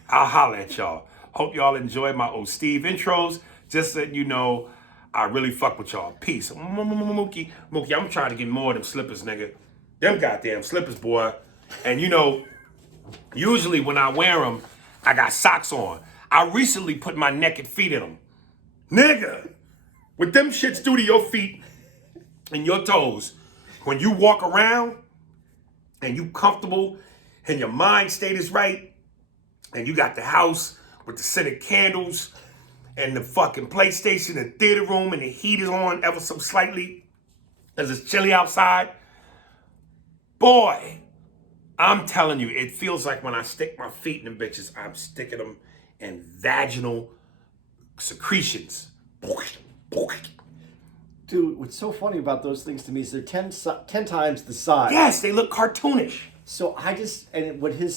I'll holler at y'all. Hope y'all enjoy my old Steve intros. Just so you know, I really fuck with y'all. Peace. Mookie, I'm trying to get more of them slippers, nigga. Them goddamn slippers, boy. And you know, usually when I wear them, I got socks on. I recently put my naked feet in them. Nigga, what them shits do to your feet and your toes, when you walk around and you comfortable and your mind state is right and you got the house with the scented candles and the fucking PlayStation and theater room and the heat is on ever so slightly as it's chilly outside, boy, I'm telling you, it feels like when I stick my feet in them bitches, I'm sticking them in vaginal secretions. Dude, what's so funny about those things to me is they're 10 times the size. Yes, they look cartoonish. So I just, and when he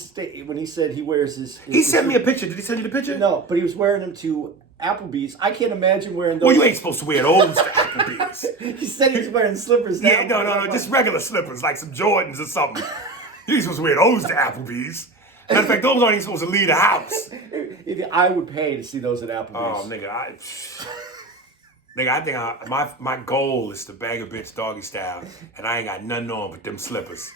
said he wears his He sent me a picture. Did he send you the picture? No, but he was wearing them to Applebee's. I can't imagine wearing those. Well, you ain't supposed to wear those to Applebee's. He said he was wearing slippers now. Yeah, no, just regular slippers, like some Jordans or something. You ain't supposed to wear those to Applebee's. Matter of fact, those aren't even supposed to leave the house. I would pay to see those at Applebee's. Oh, nigga, I think my goal is to bang a bitch doggy style, and I ain't got nothing on but them slippers.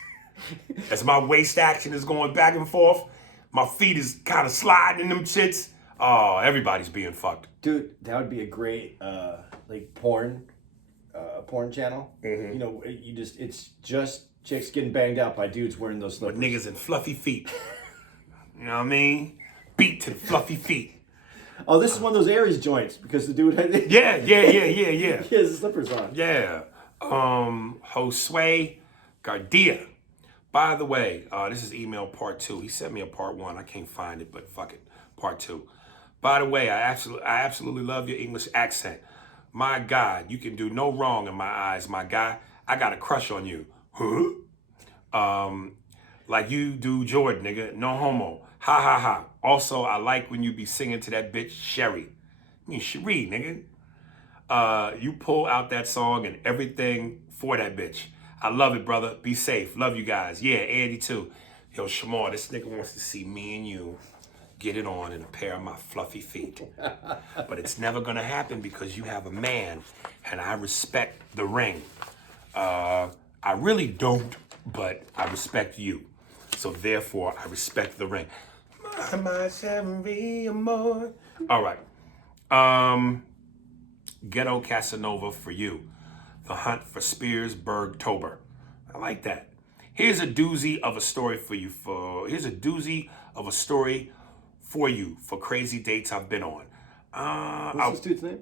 As my waist action is going back and forth, my feet is kind of sliding in them shits. Oh, everybody's being fucked. Dude, that would be a great porn channel. Mm-hmm. You know, it's just chicks getting banged out by dudes wearing those slippers. But niggas in fluffy feet. You know what I mean? Beat to the fluffy feet. Oh, this is one of those Aries joints because the dude had Yeah. he has the slippers on. Yeah. Josue Gardia. By the way, this is email part 2. He sent me a part 1. I can't find it, but fuck it. Part 2. By the way, I absolutely love your English accent. My God, you can do no wrong in my eyes, my guy. I got a crush on you. Huh? Like you do Jordan, nigga. No homo. Ha ha ha. Also, I like when you be singing to that bitch Sherry. I mean Cherie, nigga. You pull out that song and everything for that bitch. I love it, brother. Be safe. Love you guys. Yeah, Andy too. Yo, Shamar, this nigga wants to see me and you get it on in a pair of my fluffy feet. But it's never gonna happen because you have a man and I respect the ring. I really don't, but I respect you. So therefore, I respect the ring. All right. Ghetto Casanova for you. The Hunt for Spearsburg-Tober. I like that. Here's a doozy of a story for you. For crazy dates I've been on. What's this dude's name?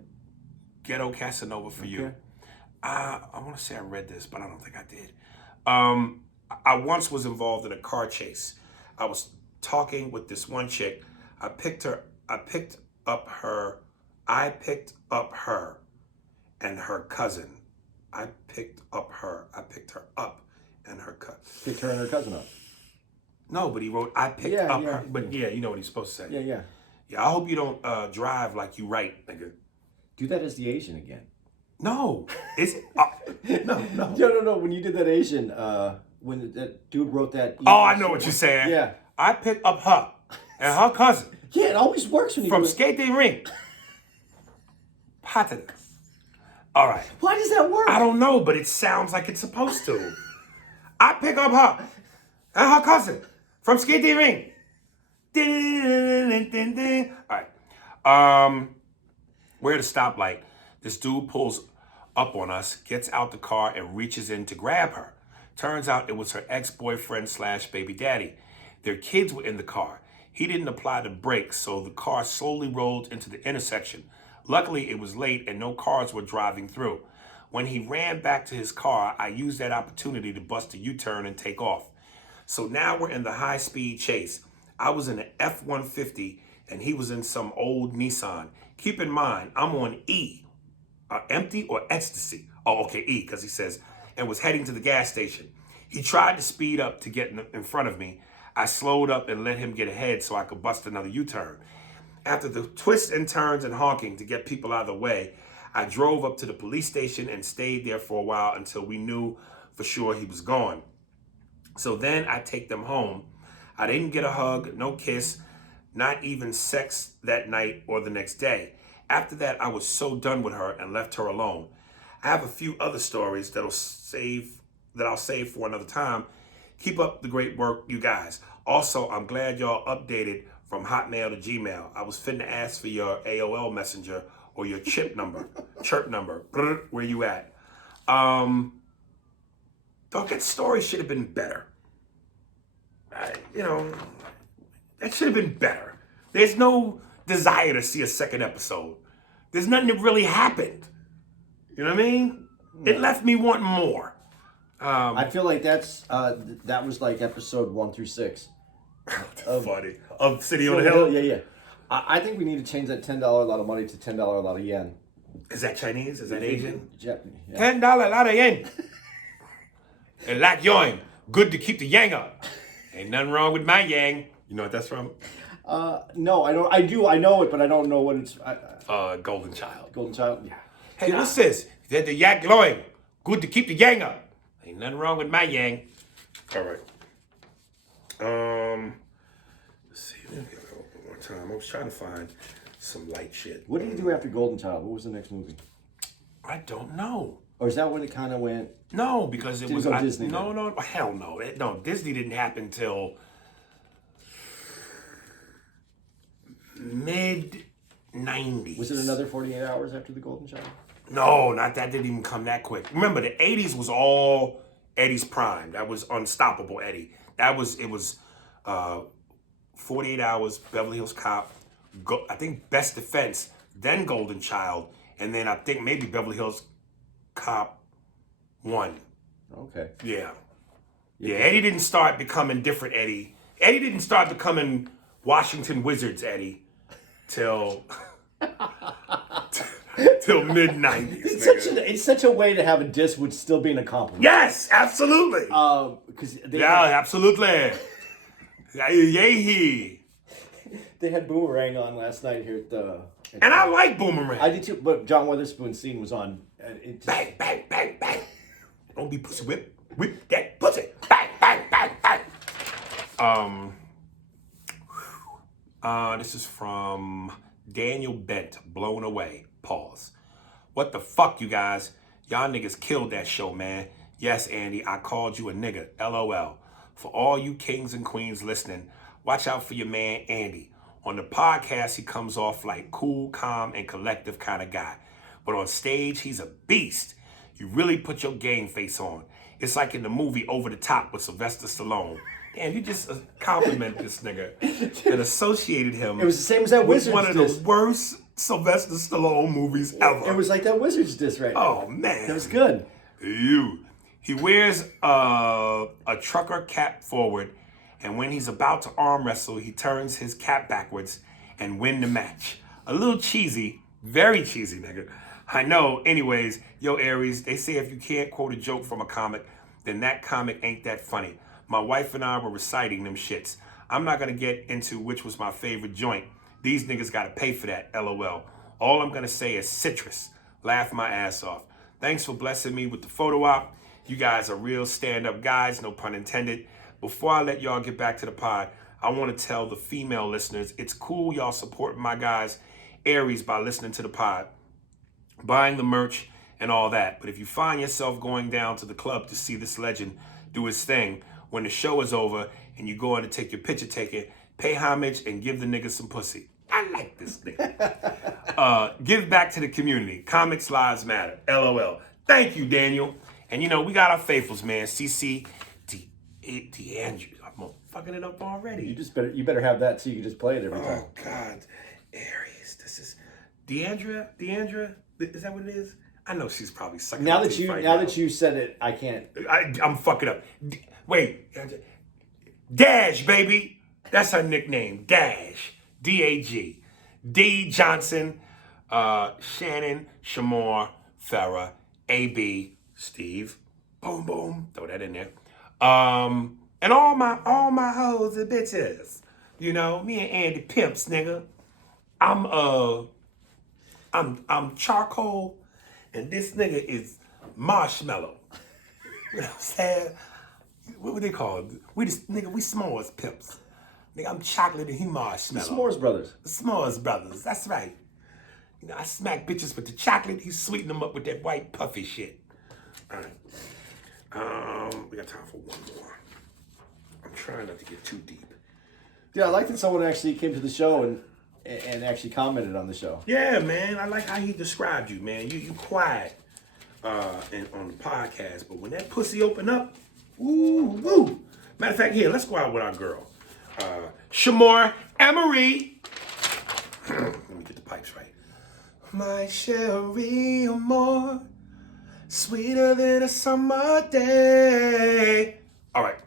Ghetto Casanova for you. I want to say I read this, but I don't think I did. I once was involved in a car chase. I was talking with this one chick. I picked up her and her cousin. I picked her up and her cousin. Picked her and her cousin up. No, but he wrote, I picked up her. But yeah, you know what he's supposed to say. Yeah. Yeah, I hope you don't drive like you write, nigga. Do that as the Asian again. No. Is it? No. No. When you did that Asian, when that dude wrote that. Oh, I know what you're saying. Yeah. I picked up her and her cousin. Yeah, it always works when you from do it. skating ring. Pattern. All right. Why does that work? I don't know, but it sounds like it's supposed to. I pick up her and her cousin from skating ring. All right. We're at a stoplight. This dude pulls up on us, gets out the car, and reaches in to grab her. Turns out it was her ex-boyfriend / baby daddy. Their kids were in the car. He didn't apply the brakes, so the car slowly rolled into the intersection. Luckily, it was late and no cars were driving through. When he ran back to his car, I used that opportunity to bust a U-turn and take off. So now we're in the high-speed chase. I was in an F-150 and he was in some old Nissan. Keep in mind, I'm on E. Empty or ecstasy? Oh, okay, E, because he says, and was heading to the gas station. He tried to speed up to get in front of me. I slowed up and let him get ahead so I could bust another U-turn. After the twists and turns and honking to get people out of the way, I drove up to the police station and stayed there for a while until we knew for sure he was gone. So then I take them home. I didn't get a hug, no kiss, not even sex that night or the next day. After that, I was so done with her and left her alone. I have a few other stories that I'll save for another time. Keep up the great work, you guys. Also, I'm glad y'all updated from Hotmail to Gmail. I was finna ask for your AOL Messenger or your chirp number. Where you at? Dog, that story should have been better. That should have been better. There's no desire to see a second episode. There's nothing that really happened. You know what I mean? It left me wanting more. I feel like that was like episode 1 through 6. Funny. Of City on the Hill? Yeah. I think we need to change that $10 lot of money to $10 lot of yen. Is that Chinese? Is that Asian? Japanese. Yeah. $10 lot of yen. And like yoing, good to keep the yang up. Ain't nothing wrong with my yang. You know what that's from? No, I don't. I know it, but I don't know what it's. Golden Child. Golden Child. Yeah. Hey, what's this? That the yak glowing. Good to keep the yang up. Ain't nothing wrong with my yang. All right. Let's see. Let me go one more time. I was trying to find some light shit. What did he do after Golden Child? What was the next movie? I don't know. Or is that when it kind of went? No, because it Didn't was go Disney. No, hell no. No, Disney didn't happen till mid-90s. Was it another 48 hours after the Golden Child? No, not that. Didn't even come that quick. Remember, the 80s was all Eddie's prime. That was Unstoppable Eddie. It was 48 Hours, Beverly Hills Cop, I think Best Defense, then Golden Child, and then I think maybe Beverly Hills Cop 1. Okay. Yeah, Eddie didn't start becoming different Eddie. Eddie didn't start becoming Washington Wizards Eddie till mid-90s. It's such a way to have a diss would still be an accomplishment. Yes, absolutely. Absolutely. Yay. They had Boomerang on last night here at the. And I like Boomerang. I did too, but John Witherspoon's scene was on. Bang, bang, bang, bang. Don't be pussy whip. Whip that pussy. Bang, bang, bang, bang. This is from Daniel Bent, Blown Away. Pause. What the fuck, you guys? Y'all niggas killed that show, man. Yes, Andy, I called you a nigga. LOL. For all you kings and queens listening, watch out for your man, Andy. On the podcast, he comes off like cool, calm, and collective kind of guy. But on stage, he's a beast. You really put your game face on. It's like in the movie Over the Top with Sylvester Stallone. Damn, you just compliment this nigga and associated him. It was the same as that Wizards with one of the worst Sylvester Stallone movies ever. It was like that Wizards diss right now. Oh, man. That was good. He wears a trucker cap forward, and when he's about to arm wrestle, he turns his cap backwards and win the match. A little cheesy, very cheesy, nigga. I know. Anyways, yo, Aries, they say if you can't quote a joke from a comic, then that comic ain't that funny. My wife and I were reciting them shits. I'm not gonna get into which was my favorite joint. These niggas gotta pay for that, LOL. All I'm gonna say is citrus. Laugh my ass off. Thanks for blessing me with the photo op. You guys are real stand-up guys, no pun intended. Before I let y'all get back to the pod, I want to tell the female listeners, it's cool y'all supporting my guys, Aries, by listening to the pod, buying the merch, and all that. But if you find yourself going down to the club to see this legend do his thing, when the show is over and you go in to take your picture taken, pay homage and give the nigga some pussy. I like this nigga. Give back to the community. Comics lives matter. LOL. Thank you, Daniel. And we got our faithfuls, man. CC, D'Andrew. I'm fucking it up already. You better have that so you can just play it every time. Oh God, Aries. This is Deandra. Is that what it is? I know she's probably sucking. Now that you said it, I can't. I'm fucking up. Wait, Dash, baby. That's her nickname. Dash. DAG. D Johnson. Shannon. Shamor. Farrah. AB. Steve. Boom boom. Throw that in there. And all my hoes and bitches. Me and Andy pimps, nigga. I'm charcoal, and this nigga is marshmallow. You know what I'm saying? What would they call it? We s'mores pimps. Nigga, I'm chocolate and he marshmallow. The S'mores Brothers. The S'mores Brothers, that's right. I smack bitches with the chocolate, he sweeten them up with that white puffy shit. All right. We got time for one more. I'm trying not to get too deep. Yeah, I like that someone actually came to the show and actually commented on the show. Yeah, man. I like how he described you, man. You quiet and on the podcast, but when that pussy open up, woo. Matter of fact, here, let's go out with our girl. Shamor Emery. Let me get the pipes right. My Cherie Amore, sweeter than a summer day. All right.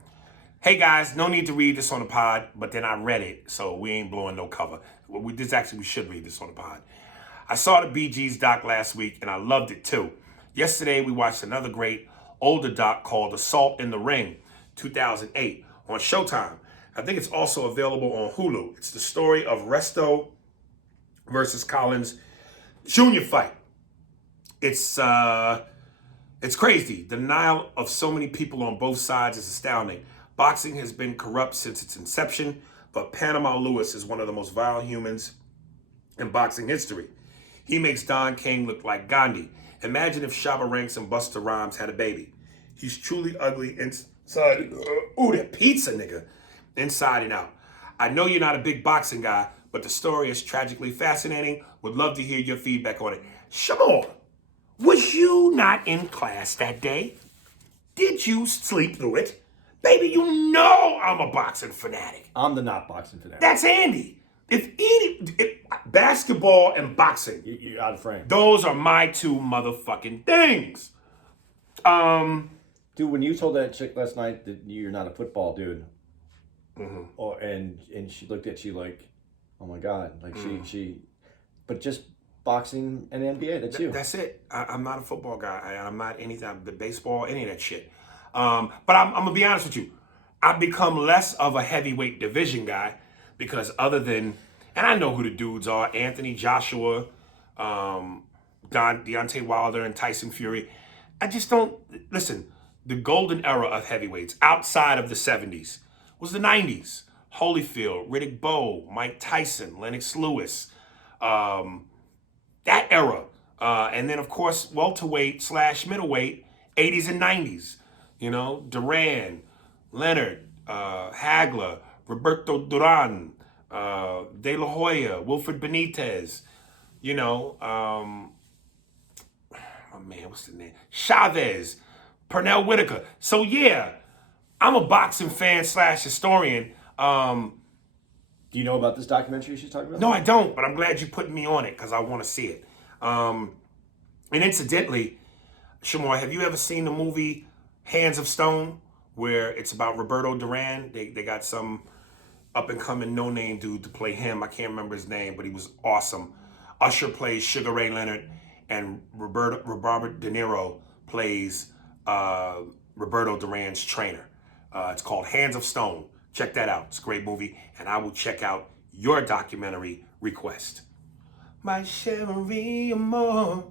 Hey guys, no need to read this on the pod, but then I read it, so we ain't blowing no cover. We should read this on the pod. I saw the Bee Gees doc last week, and I loved it too. Yesterday, we watched another great older doc called Assault in the Ring, 2008, on Showtime. I think it's also available on Hulu. It's the story of Resto versus Collins Jr. fight. It's crazy. The denial of so many people on both sides is astounding. Boxing has been corrupt since its inception, but Panama Lewis is one of the most vile humans in boxing history. He makes Don King look like Gandhi. Imagine if Shabba Ranks and Busta Rhymes had a baby. He's truly ugly inside. Ooh, that pizza, nigga. Inside and out. I know you're not a big boxing guy, but the story is tragically fascinating. Would love to hear your feedback on it. Shamor, was you not in class that day? Did you sleep through it? Baby, you know I'm a boxing fanatic. I'm the not boxing fanatic. That's Andy. If basketball and boxing, You're out of frame. those are my two motherfucking things. Dude, when you told that chick last night that you're not a football dude, and she looked at you like, oh my God, like she, but just boxing and NBA, that's you. That's it. I'm not a football guy. I'm not anything, the baseball, any of that shit. But I'm gonna be honest with you. I've become less of a heavyweight division guy because other than, and I know who the dudes are, Anthony Joshua, Deontay Wilder, and Tyson Fury. I just don't, listen, the golden era of heavyweights outside of the 70s was the 90s. Holyfield, Riddick Bowe, Mike Tyson, Lennox Lewis, that era. And then, of course, welterweight / middleweight, 80s and 90s. Duran, Leonard, Hagler, Roberto Duran, De La Hoya, Wilfred Benitez, oh man, what's the name? Chavez, Pernell Whitaker. So yeah, I'm a boxing fan / historian. Do you know about this documentary she's talking about? No, I don't, but I'm glad you put me on it because I want to see it. And incidentally, Shamor, have you ever seen the movie Hands of Stone, where it's about Roberto Duran? They got some up-and-coming no-name dude to play him. I can't remember his name, but he was awesome. Usher plays Sugar Ray Leonard, and Robert De Niro plays Roberto Duran's trainer. It's called Hands of Stone. Check that out. It's a great movie, and I will check out your documentary request. My Cherie Amore.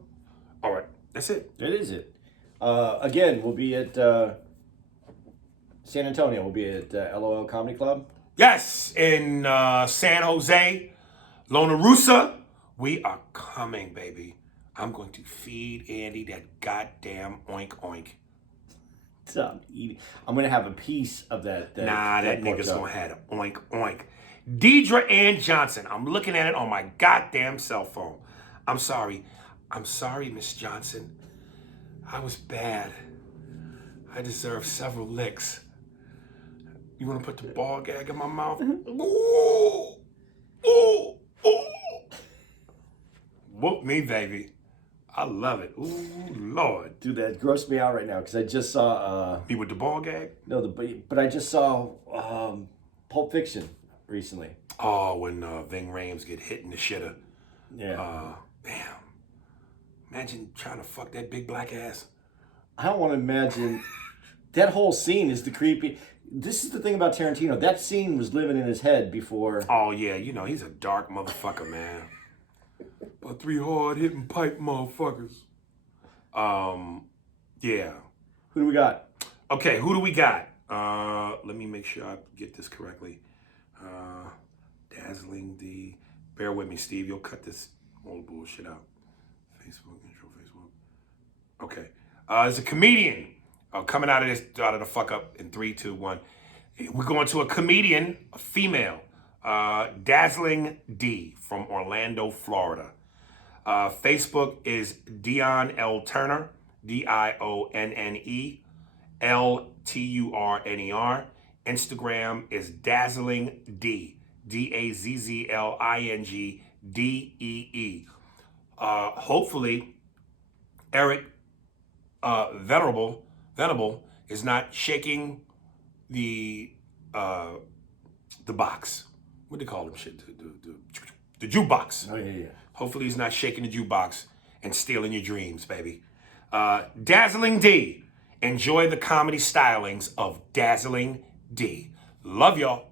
All right, that's it. It is it. Again, we'll be at San Antonio. We'll be at LOL Comedy Club. Yes, in San Jose, Lona Russa. We are coming, baby. I'm going to feed Andy that goddamn oink oink. I'm gonna have a piece of that. That nigga's gonna have an oink oink. Deidre Ann Johnson. I'm looking at it on my goddamn cell phone. I'm sorry. I'm sorry, Miss Johnson. I was bad. I deserve several licks. You want to put the ball gag in my mouth? Ooh, ooh, ooh. Whoop me, baby. I love it. Ooh, Lord. Dude, that grossed me out right now because I just saw. Me with the ball gag? No, but I just saw Pulp Fiction recently. Oh, when Ving Rhames get hit in the shitter. Yeah. Damn. Imagine trying to fuck that big black ass. I don't want to imagine. That whole scene is the creepy. This is the thing about Tarantino. That scene was living in his head before. Oh, yeah. You know, he's a dark motherfucker, man. About 3 hard-hitting pipe motherfuckers. Yeah. Who do we got? Okay, who do we got? Let me make sure I get this correctly. Dazzling D. Bear with me, Steve. You'll cut this old bullshit out. Facebook, intro, Facebook. Okay. There's a comedian coming out of the fuck up in 3, 2, 1. We're going to a comedian, a female, Dazzling D from Orlando, Florida. Facebook is Dion L. Turner, DIONNE LTURNER. Instagram is Dazzling D, DAZZLINGDEE. Hopefully, Eric Venable is not shaking the box. What do they call them? Shit, the jukebox. Oh yeah. Hopefully, he's not shaking the jukebox and stealing your dreams, baby. Dazzling D. Enjoy the comedy stylings of Dazzling D. Love y'all.